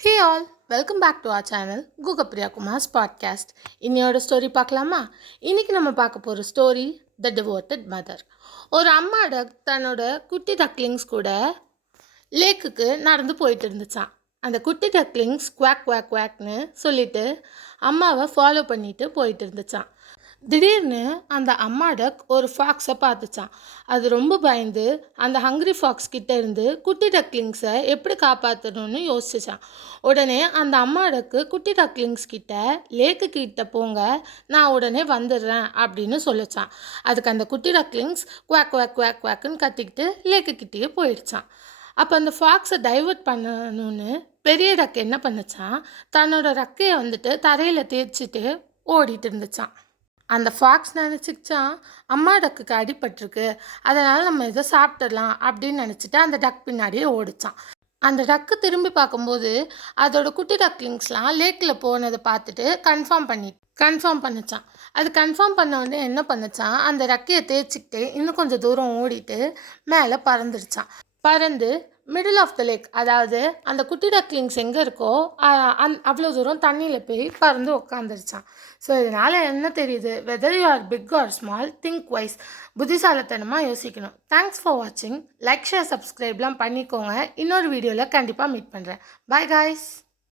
Hey all, welcome back to our channel Gugapriya Kumar's podcast. இன்னையோட story பார்க்கலாமா? இன்னைக்கு நம்ம பார்க்க போகிற ஸ்டோரி த டிவோட்டட் மதர். ஒரு அம்மாட தன்னோட குட்டி டக்லிங்ஸ் கூட லேக்குக்கு நடந்து போயிட்டு இருந்துச்சான். அந்த குட்டி டக்லிங்ஸ் குவாக் குவாக் குவாக்னு சொல்லிட்டு அம்மாவை ஃபாலோ பண்ணிட்டு போயிட்டு இருந்துச்சான். திடீர்னு அந்த அம்மா டக் ஒரு ஃபாக்ஸை பார்த்துச்சான். அது ரொம்ப பயந்து அந்த ஹங்க்ரி ஃபாக்ஸ் கிட்ட இருந்து குட்டி டக்லிங்ஸை எப்படி காப்பாற்றணும்னு யோசிச்சான். உடனே அந்த அம்மா டக்கு குட்டி டக்லிங்ஸ் கிட்ட லேக்கு கிட்ட போங்க, நான் உடனே வந்துடுறேன் அப்படின்னு சொல்லிச்சான். அதுக்கு அந்த குட்டி டக்லிங்ஸ் குவாக் குவாக் குவாக் குவாக்குன்னு கத்திக்கிட்டு லேக்கு கிட்டேயே போயிடுச்சான். அப்போ அந்த ஃபாக்ஸை டைவர்ட் பண்ணணும்னு பெரிய டக் என்ன பண்ணுச்சான், தன்னோட ரக்கையை வந்துட்டு தரையில் தேய்ச்சிட்டு ஓடிட்டு இருந்துச்சான். அந்த ஃபாக்ஸ் நினச்சிக்கிச்சான் அம்மா டக்குக்கு அடிபட்டிருக்கு, அதனால் நம்ம இதை சாப்பிட்டுடலாம் அப்படின்னு நினச்சிட்டு அந்த டக் பின்னாடியே ஓடிச்சான். அந்த டக்கு திரும்பி பார்க்கும்போது அதோட குட்டி டக்லிங்ஸ்லாம் லேக்கில் போனதை பார்த்துட்டு கன்ஃபார்ம் பண்ணிச்சான். அது கன்ஃபார்ம் பண்ண உடனே என்ன பண்ணுச்சான், அந்த ரக்கையை தேய்ச்சிக்கிட்டே இன்னும் கொஞ்சம் தூரம் ஓடிட்டு மேலே பறந்துருச்சான். பறந்து மிடில் ஆஃப் த லேக், அதாவது அந்த குட்டி டக்லிங்ஸ் எங்கே இருக்கோ அவ்வளோ தூரம் தண்ணியில் போய் பறந்து உட்காந்துருச்சான். ஸோ இதனால் என்ன தெரியுது, whether you are big or small, think wise, புத்திசாலித்தனமாக யோசிக்கணும். தேங்க்ஸ் ஃபார் வாட்சிங். லைக் ஷேர் சப்ஸ்கிரைப்லாம் பண்ணிக்கோங்க. இன்னொரு வீடியோவில் கண்டிப்பாக மீட் பண்ணுறேன். Bye guys.